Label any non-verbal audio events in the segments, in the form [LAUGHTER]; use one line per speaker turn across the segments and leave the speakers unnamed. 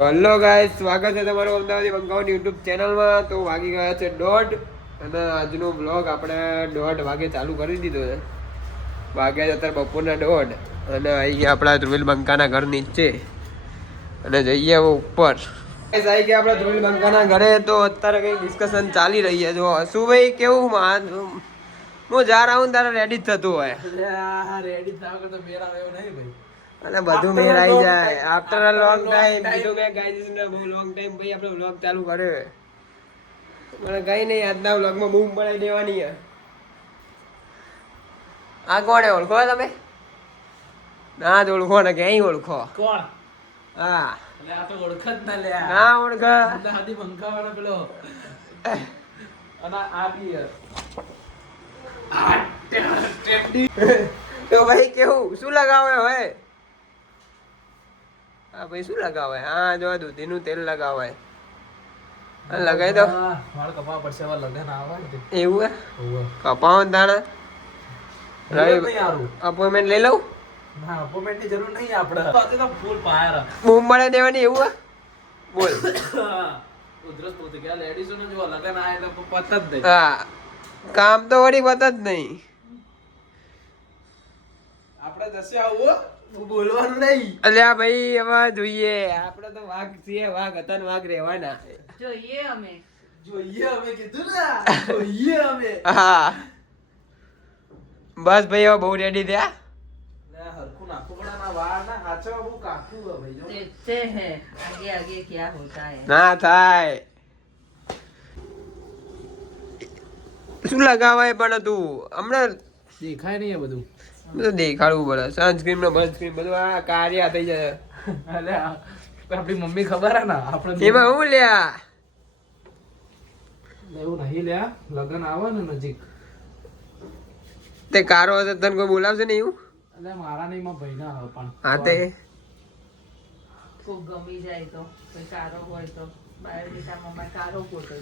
Hello guys, સ્વાગત છે તમારું અમદાવાદી બંગાવની યુટ્યુબ ચેનલમાં. તો વાગી ગયા છે દોઢ, અને આજનો બ્લોગ આપણે દોઢ વાગે ચાલુ કરી દીધો છે. વાગ્યા છે અત્યારે બપોરના દોઢ, અને આવી ગયા આપણા ધ્રુવીલ બંકાના ઘર નીચે. અને જઈએ હવે ઉપર. આવી ગયા આપણા ધ્રુવીલ બંકાના ઘરે, તો અત્યારે કંઈક ડિસ્કશન ચાલી રહી છે. જો, હસુભાઈ, કેવું હું જા રહા હું, તારે રેડી જ થતું હોય.
રેડી થાવ તો મેરા આવ્યો નહીં ભાઈ.
અને બધું મેર આવી જાય. આફ્ટર અ લોંગ ટાઈમ કીધું મેં ગાઈઝ ને બહુ લોંગ ટાઈમ ભાઈ આપણે વ્લોગ ચાલુ કર્યો મને કઈ નહીં આજના વ્લોગમાં બૂમ પડાવી દેવાની છે. આ કોણે ઓળખો તમે? ના જ ઓળખો ને ક્યાંય ઓળખો?
કોણ?
હા.
આ તો ઓળખ જ ના લ્યા
ના ઓળખો.
અમદાવાદી બંકાવાળો પેલો. અને આ બી હે. આ ટે- ટેપડી.
તો ભાઈ કેવું? શું લગાવે હવે? હા ભાઈ શું લગાવે? હા જો દૂધીનું તેલ લગાવે. લગાવી દો.
વાળ કપાવવા પડશે હવે લગન આવે
એવું હે?
હોવે.
કપાવન તાણા
હારું.
અપોઇન્ટમેન્ટ લઈ લઉં?
ના appointment ની જરૂર નહીં આપણે. આજે તો ફૂલ
પાયર મળે દેવાની એવું હે? બોલ. [COUGHS]
ઉધરસ પોતે ગયા લેડીઝો ને જો લગન આવે એટલે પત જ નહીં.
હા. કામ તો વળી પત જ નહીં.
આપણે જશે આવું. બોલવાનું નહીં.
અલ્યા ભાઈ હવે જોઈએ. આપણે તો વાઘ છીએ વાઘ હતા ને વાઘ રહેવાના.
જોઈએ અમે.
જોઈએ અમે કીધું ને. જોઈએ અમે.
હા. બસ ભાઈ હવે બહુ રેડી થયા?
ના
થાય. શું લગાવાય પણ તું? હમણાં
દેખાય નહીં બધું.
બધું દેખાડવું પડે. સનસ્ક્રીન નો સનસ્ક્રીન બધું આ કાર્ય થઈ જાય.
અલે આપણી મમ્મી ખબર હે ને? આપણે
એમાં હું લ્યા?
એવું નહીં લ્યા. લગન આવે ને નજીક.
તે કારો હશે તને કોઈ બોલાવશે ને એવું?
અલે મારા નહીં માં ભાઈ ના પણ.
હા તે.
કોઈ ગમી જાય તો. કોઈ કારો હોય તો. બાયોડેટા મમ્મા કારો ફોટો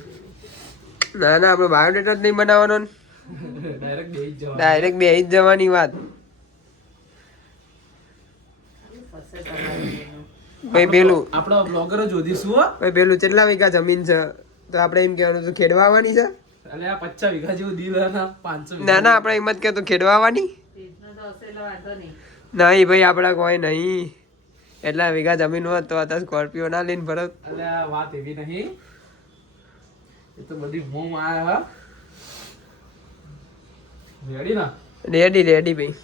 ના ના આપણો બાયોડેટા જ નહીં બનાવવાનો
ને.
ડાયરેક્ટ બે જ જવાની. વાત. ભાઈ પેલું
આપણો બ્લોગરો જોધીશું હો.
ભાઈ પેલું કેટલા વીઘા જમીન છે? તો આપણે એમ કહેવાનું છે ખેડવા આવવાની છે?
અલે આ પચાસ વીઘા જેવું દિલ ને
ના ના આપણે એમ જ કહેતો ખેડવા આવવાની
તો નહીં
ભાઈ આપણા કોઈ નહીં. એટલા વીઘા જમીન હોત તો અત્યારે સ્કોર્પિયો ના લઈને ભરત
એટલે વાત એવી નહીં. એ તો બધી મોમ હા. રેડી ના?
રેડી રેડી ભાઈ.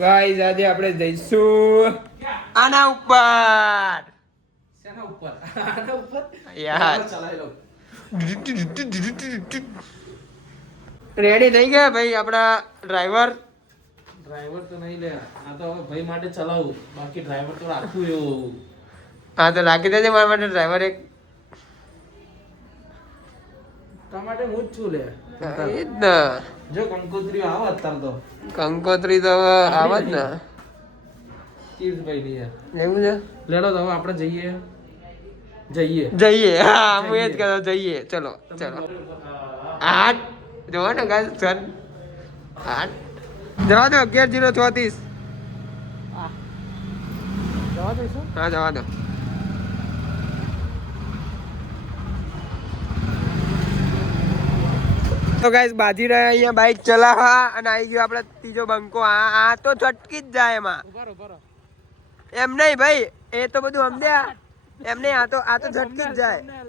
ગાઈસ આજે આપણે જઈશું આના ઉપર.
સેના ઉપર? આના ઉપર?
યાર. રેડી થઈ ગયા ભાઈ આપણા ડ્રાઈવર
ડ્રાઈવર તો નહીં લે. આ તો હવે ભાઈ માટે ચલાવું. બાકી ડ્રાઈવર તો રાખવું એવું.
હા તો રાખી દેજે મારા માટે ડ્રાઈવર એક.
ટમાટે હું જ છું લે.
એ જ ને.
જો કંકોત્રી આવે અત્યારે તો.
કંકોત્રી તો આવે જ ને.
ચીઝભાઈ ની
એવું છે?
લેડો તો હવે આપણે જઈએ. જઈએ.
જઈએ. હા હું એ જ કહેતો જઈએ. ચલો ચલો. આઠ. જોવો ને ગાય સન આઠ. જવા દો અગિયાર જીરો ચોત્રીસ.
જવા દઈશું.
હા જવા દો. તો ગાઈસ બાજી રહ્યા અહીંયા બાઈક ચલાવવા અને આવી ગયો આપણે ત્રીજો બંકો. આ આ તો છટકી જ જાય એમાં. એમ નહીં ભાઈ એ તો બધું સમજ્યા એમ નહીં આ તો આ તો છટકી જ જાય.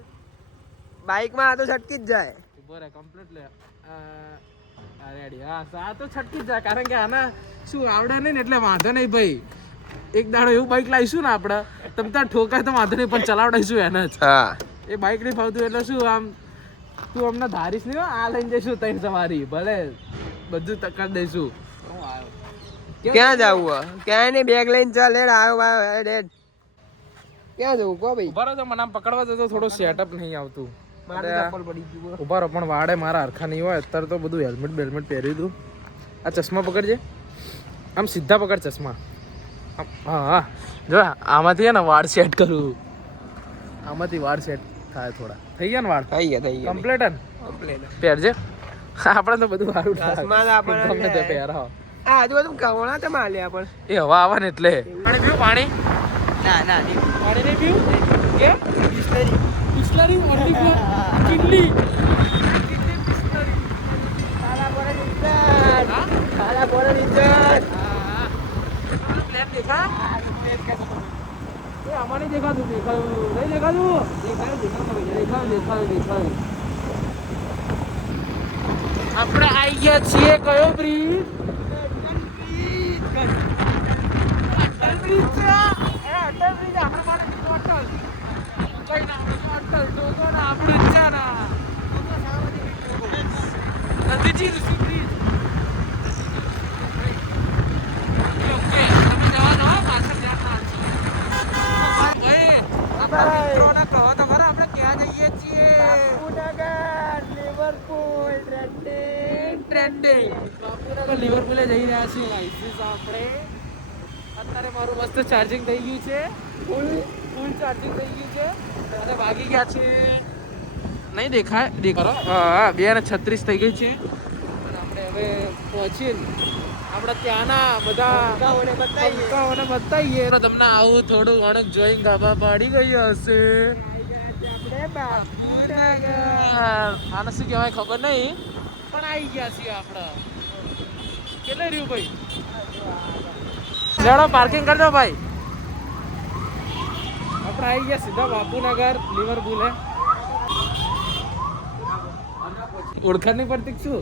બાઈકમાં આ તો છટકી જ જાય.
બરાબર કમ્પ્લીટ લે. આ હા, આ તો છટકી જ જાય કારણ કે આના શું આવડે નહીં એટલે વાંધો નહીં ભાઈ. એક દાડો એવું બાઈક લાવીશું ને આપણે તમ ત્યાં ઠોકાય તો વાંધો નહીં પણ ચલાવડાવીશું એને જ.
હા.
એ બાઈક નહીં ફાવતું એટલે શું આમ તું અમને ધારીશ નહીં આ લઈને જઈશું તઈ સવારી. ભલે બધું તકર કરી દઈશું
ક્યાં જવું ક્યાં નહીં બેગ લઈને ચાલ હેડ આવ્યો આવ્યો હેડ હેડ. ક્યાં જવું કો ભાઈ?
ઊભા રહો તો મને આમ પકડવા જતો થોડો સેટઅપ નહીં આવતું.
મારે ચપ્પલ પડી ગયું
ઊભા રહો પણ વાડે મારા હરખા નહીં હોય અત્યારે તો બધું હેલ્મેટ બેલ્મેટ પહેરી દઉં આ ચશ્મા પકડજે. આમ સીધા પકડ ચશ્મા. હા હા. જો આમાંથી હે ને વાળ સેટ કરું. આમાંથી વાળ સેટ થાય થોડા. થઈ ગયા ને વાળ?
થઈ ગયા થઈ ગયા
કમ્પ્લીટ ને
કમ્પ્લીટ
પહેરજે. આપણે તો બધું સારું થાય.
આપણને
ગમે તે. પહેરાવો.
આ આજુબાજુ કવણા તો માલ્યા પણ.
એ હવા આવે ને એટલે. પાણી પીવું પાણી?
ના ના
પાણી નહીં પીવું? કેમ બિસ્લરી. ઓનલી ફોર
કાલા બોરે ઇજ્જત કાલા બોરે ઇજ્જત
પ્લેન દેખા એ આમાં નહીં દેખાતું દેખાયું. નહીં દેખાતું? દેખાયું દેખાયું દેખાયું. આપણે આવી ગયા છીએ કયો બ્રિજ અટલ બ્રિજ છે એ અટલ બ્રિજ આપણે માટે બીજો અટલ કઈ ના આપણે અટલ તો તો ના આપણું જ છે ના નદીજી ઋષિ બ્રિજ ઓકે તમે જવા દો પાછળ ધ્યાન રાખજો એ આપણા મિત્રોને કહો તો ખરા આપણે ક્યાં જઈએ છીએ
લિવરપુલ
બાપુનગર લિવરપુલે જઈ રહ્યા છીએ ગાઈસીસ આપણે. અત્યારે મારું મસ્ત ચાર્જિંગ થઈ ગયું છે. ફૂલ ફૂલ ચાર્જિંગ થઈ ગયું છે. અને વાગી ગયા છે. નહીં દેખાય? દેખાડો હા બે ને છત્રીસ થઈ ગઈ છે. આપણે હવે પહોંચીને આપણે ત્યાંના બધા
બતાવીએ.
બતાવીએ. તો તમને આવું થોડું ઘણું જોઈન ગાભા પાડી ગઈ હશે. આને શું કહેવાય ખબર નહીં. પણ આવી ગયા છીએ આપણે. કેટલે રહ્યું ભાઈ? લેડો પાર્કિંગ કરજો ભાઈ. આપણે આવી ગયા સીધા બાપુનગર લિવરપુલ હે. ઓળખાણ નહીં પડતી શું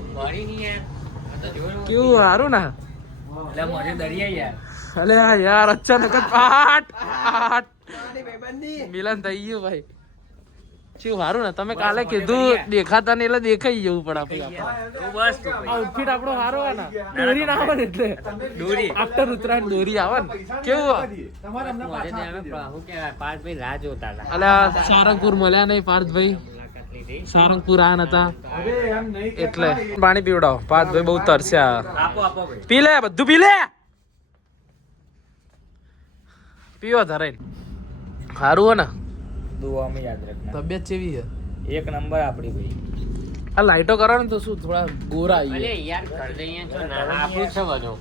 કેવું સારું ના? અલે આ યાર અચાનક પાટ પાટ મિલન થઈ ગયું ભાઈ. શું સારું ને? તમે કાલે કીધું દેખાતા નહીં એટલે દેખાઈ જવું પડે આપણે આઉટફિટ આપણો. સારો ને. દોરી ના આવે ને એટલે. દોરી. આફ્ટર ઉત્તરાયણ દોરી આવે ને. કેવું અલે સારંગપુર મળ્યા નહીં પાર્થભાઈ. સારંગપુર આ નતા. એટલે. પાણી પીવડાવો. પાર્થભાઈ બહુ તરસ્યા. પી લે બધું પી લે. પીવો ધરાઈ સારું હો ને?
દુઆમાં યાદ રાખના
તબિયત કેવી છે?
એક નંબર આપડી ભાઈ.
આ લાઈટો કરો ને તો શું થોડા ગોરા આવીએ
યાર કર દે અહીંયા છો ના આપણું છે બધું.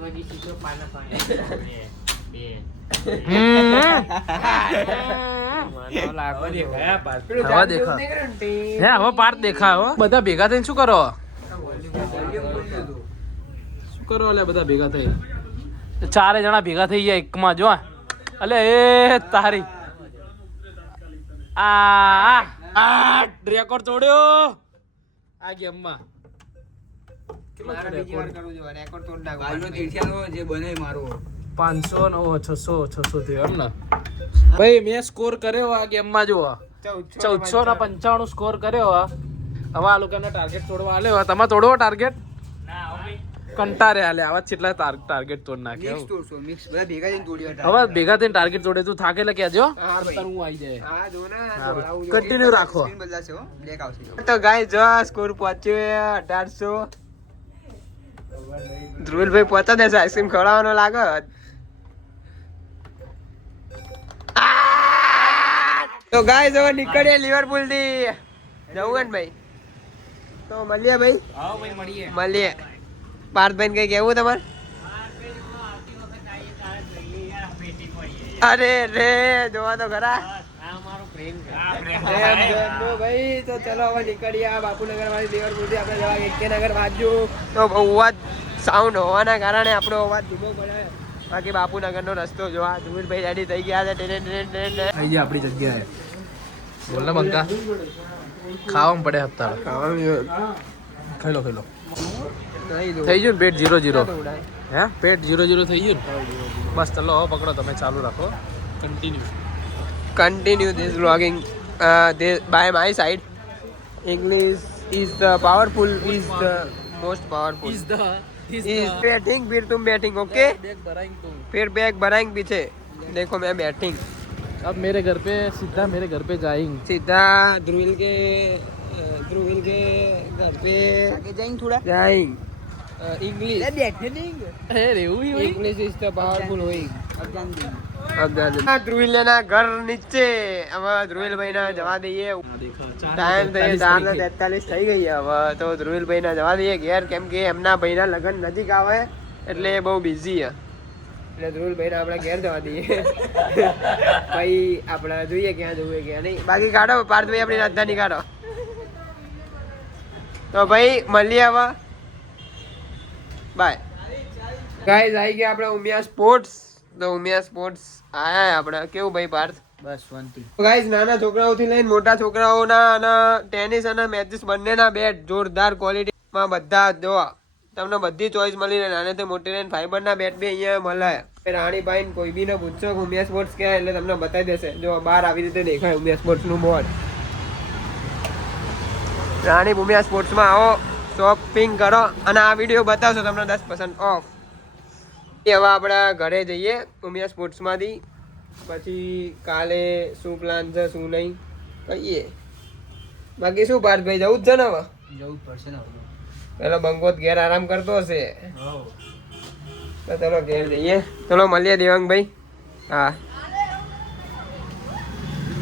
બધી ચીજો પાના પાના. બે. મને લાગો
હવે દેખાયા પાછળ.
હવા દેખા. હે હવે પાર્ટ દેખા હો. બધા ભેગા થઈને શું કરો? શું કરો અલ્યા બધા ભેગા થઈ ચારે જણા ભેગા થઈ ગયા એકમાં જો. અલે એ તારી. આ આ. રેકોર્ડ તોડ્યો. આ ગેમમાં પાંચસો નો છસો છસો થયો એમ ને? ભાઈ મેં સ્કોર કર્યો આ ગેમમાં જો ચૌદસો ને પંચાણું સ્કોર કર્યો હવે આ લોકોને ટાર્ગેટ તોડવા આલ્યો. તમે તોડવો ટાર્ગેટ કંટારે આલે. આવા કેટલા ટાર્ગેટ તોડ નાખ્યા હવે ભેગા થઈને ટાર્ગેટ તોડે તું થાકે એટલે કહેજો. અત્યારે હું આવી જાય. કન્ટિન્યુ રાખો.
તો ગાય જો સ્કોર પહોંચ્યો 1800 ધ્રુવલભાઈ પહોંચા દેશે આઈસ્ક્રીમ ખવડાવવાનો લાગે તો ગાય જો નીકળીએ લિવરપુલથી જવું ને ભાઈ? તો મળીએ ભાઈ?
હા ભાઈ મળીએ.
મળીએ. પાર્થભાઈ કઈ કેવું તમારે? અરે રે જોવા તો ખરા. ભાઈ તો ચલો હવે નીકળીએ આ બાપુનગર વાળી દેવરપુરથી આપણે જવા એકેનગર બાજુ. તો અવાજ સાઉન્ડ હોવાના કારણે આપણો અવાજ ધીમો પડે. બાકી બાપુનગરનો રસ્તો જોવા ધુમીરભાઈ રેડી થઈ ગયા છે. ટ્રેન ટ્રેન ટ્રેન
થઈ જાય આપણી જગ્યાએ. બોલ ને બંકા ખાવામાં પડે હપ્તા. ખાઈ લો ખાઈ લો. થઈ ગયું ને પેટ જીરો જીરો હે પેટ જીરો જીરો થઈ ગયું ને બસ ચલો હવે પકડો તમે ચાલુ રાખો continue
continue this vlogging uh, this, by my side english is the powerful is the most powerful
is the
is batting फिर तुम बैटिंग ओके
बैग भराएंगे तुम
फिर बैग भराएंगे पीछे देखो मैं बैटिंग
अब मेरे घर पे सीधा मेरे घर पे जाएंगे
सीधा ध्रुविल के अ, ध्रुविल के घर पे आगे जाएंगे थोड़ा जाएंगे English. English is the powerful હોય ધ્રુવિલના ઘર નીચે. હવે ધ્રુવિલભાઈ ના જવા દઈએ. ટાઈમ થઈ થઈ ગઈ હવે. તો ધ્રુવિલભાઈ જવા દઈએ ઘેર. કેમ કે એમના ભાઈ લગ્ન નજીક આવે એટલે બહુ બિઝી હે એટલે ધ્રુવિલભાઈ ને આપણે ઘેર જવા દઈએ. [LAUGHS] ભાઈ આપડે જોઈએ ક્યાં જોઈએ ક્યાં નહીં. બાકી કાઢો પાર્થભાઈ આપણી રાજધાની કાઢો. તો ભાઈ મળીએ હવે. બાય ગાઈઝ આવી ગયા આપણે ઉમિયા સ્પોર્ટ્સ તો ઉમિયા સ્પોર્ટ્સ આયા આપણે. કેવું ભાઈ પાર્થ?
બસ શાંતિ.
ગાઈઝ નાના છોકરાઓથી લઈને મોટા છોકરાઓના અને ટેનિસ અને મેચિસ બંનેના બેટ જોરદાર ક્વોલિટીમાં બધા જોવા તમને બધી ચોઈસ મળી રહે. નાનેથી મોટી લઈને ફાઈબરના બેટ બી અહીંયા મળે. રાણીભાઈ ને કોઈ બી ને પૂછશો કે ઉમિયા સ્પોર્ટ્સ ક્યાં એટલે તમને બતાવી દેશે. જો બહાર આવી રીતે દેખાય ઉમિયા સ્પોર્ટ્સનું બોર્ડ રાણી ઉમિયા સ્પોર્ટ્સમાં આવો. શોપિંગ કરો અને આ વીડિયો બતાવશો તમને દસ પર્સન્ટ ઓફ એ હવે આપણે ઘરે જઈએ ઉમિયા સ્પોર્ટ્સમાંથી. પછી કાલે શું પ્લાન છે શું નહીં કહીએ. બાકી શું પાર્થભાઈ જવું જ છે ને હવે?
જવું પડશે ને
પેલો બંગોત ઘેર આરામ કરતો હશે. તો ચલો ઘેર જઈએ. ચલો મળીએ દેવાંગભાઈ. હા.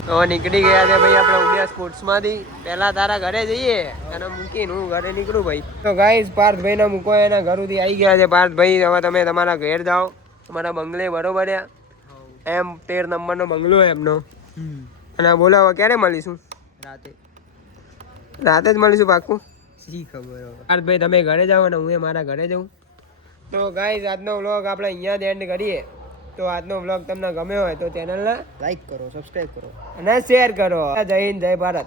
તો નીકળી ગયા છે ભાઈ આપણે ઉમિયા સ્પોર્ટ્સમાંથી. પહેલાં તારા ઘરે જઈએ અને મૂકીને હું ઘરે નીકળું ભાઈ. તો ગાઈઝ પાર્થભાઈને મૂકો એના ઘર સુધી આવી ગયા છે. પાર્થભાઈ હવે તમે તમારા ઘેર જાઓ. તમારા બંગલે બરોબર એમ તેર નંબરનો બંગલો એમનો. અને બોલો હવે ક્યારે મળીશું?
રાતે.
રાતે જ મળીશું પાક્કું?
શી ખબર
પાર્થભાઈ તમે ઘરે જાઓ અને હું એ મારા ઘરે જાઉં. તો ગાઈઝ આજનો વ્લોગ આપણે અહીંયા જ એન્ડ કરીએ. તો આજનો વ્લોગ તમને ગમ્યો હોય તો ચેનલને
લાઈક કરો સબસ્ક્રાઈબ કરો.
અને શેર કરો. જય હિન્દ જય ભારત.